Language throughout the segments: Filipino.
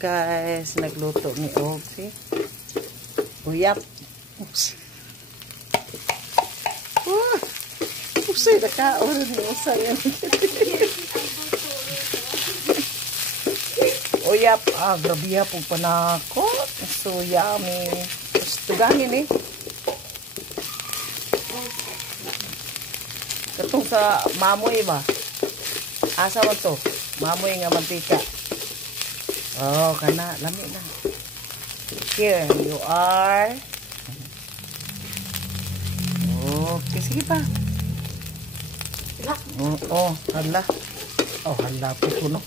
guys, nagluto ni Ogie. Uyap. Usay na kaon ni usay yan. Uyap. Grabe ya pong panakot. So yummy. Tugangin eh. Katong sa mamoy ba? Asa mo to? Mamoy nga mantika. Oh, kana. Lami na. Here you are. Okay, sige pa. Hala. Hala po kuno.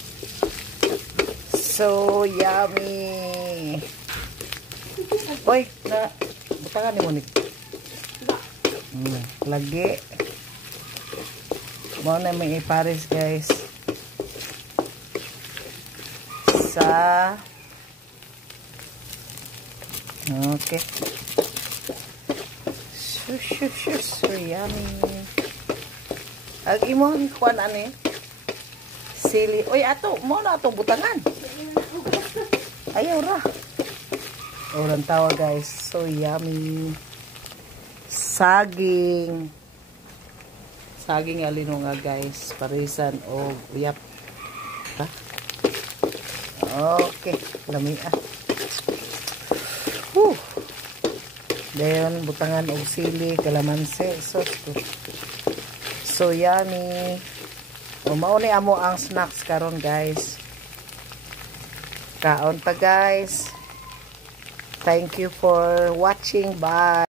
So yummy. Oy, butangan ni mo ni. Lagi. Mau na may ipares guys. Okay. So yummy. Agi mo ang kuan ani. Sili. Oy, ato mo na atong butangan. Ayaw ra. Orang tawa guys. So yummy. Saging. Saging alino nga guys. Parisan o uyap. Ha? Okay. Lami Dayon butangan og sili, kalamansi, so yummy. Mao ni amo ang snacks karon guys. Kaon ta guys. Thank you for watching. Bye.